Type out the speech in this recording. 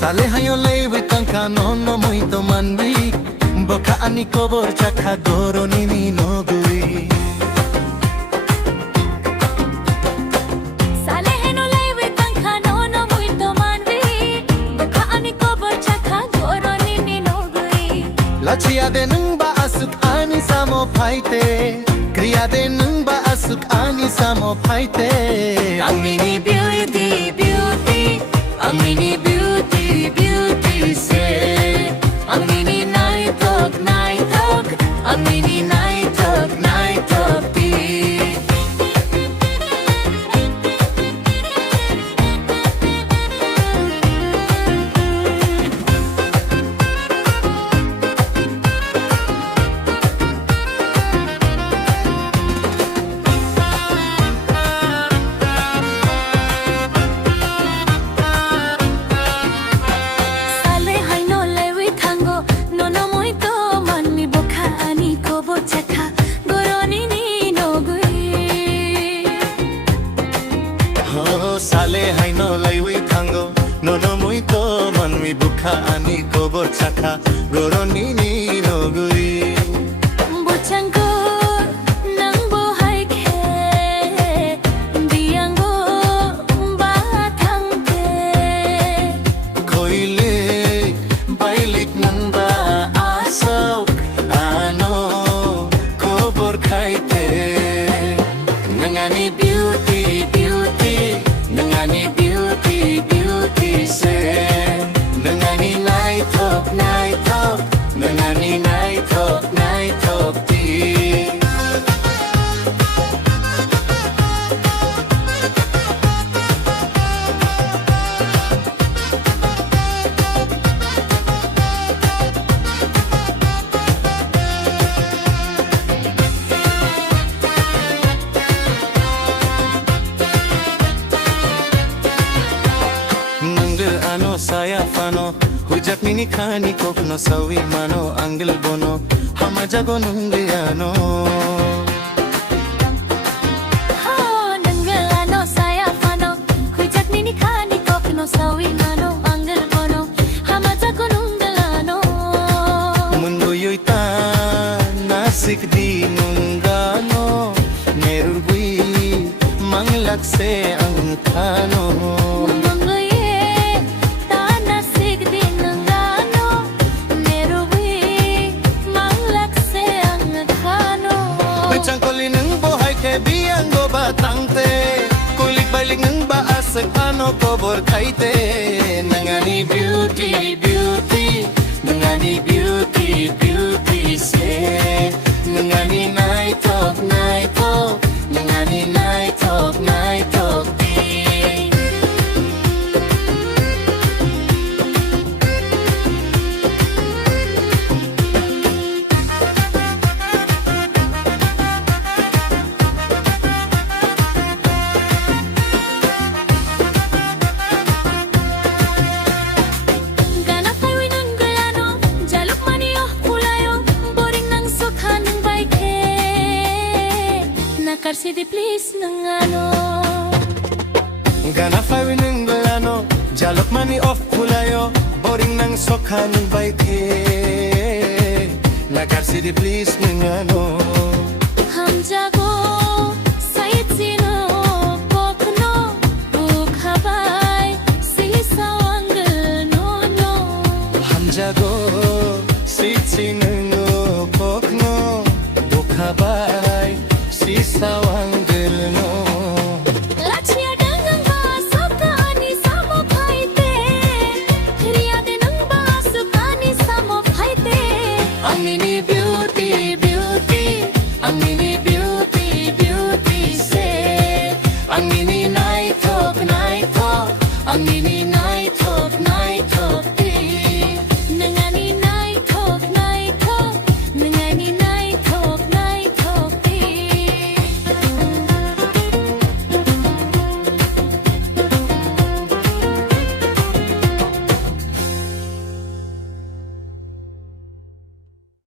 Sale hayo lewe kanka nono muito manwi Boka ani kobor chakha goro nimi no gui Sale heno lewe kanka nono muito manwi Boka ani kobor chakha goro nimi no gui Lachia de nung ba asuk ani samo paite Kriya de nung ba asuk ani samo paite Amini beauty beauty Amini beauty beauty say Amini night talk Amini night talk tea Sale haino laiwi tango Nono muito manwi bukha ani kobor chakha Goro nini no gui Buchangko nangbo haike Diangbo bathangke Koile bailik namba asok Ano kobor kaite Nangani beauty Nangani beauty say Nangani night talk Nangani night talk tea Ano saya fano hujat mini khani kokno sawi mano angel bono hama jago nungiano Ha nangalano saya fano hujat mini khani kokno sawi mano angel bono hama jago nungalano mundo yoita nasik di nungano nerugui manglak se angkano Changkoli nung bohay ke biyang go batangte Kulik balik nung baas ano kobor kaite Nangani beauty Nangani beauty say Nangani night talk Nangani night talk tea Karsidi please nangano Gana fawi nung galano Jalok mani off kulayo Boring nang sokha nung baike Nakarsidi please nangano Hamjago saitsino kokno bukhabay sisawang no Hamjago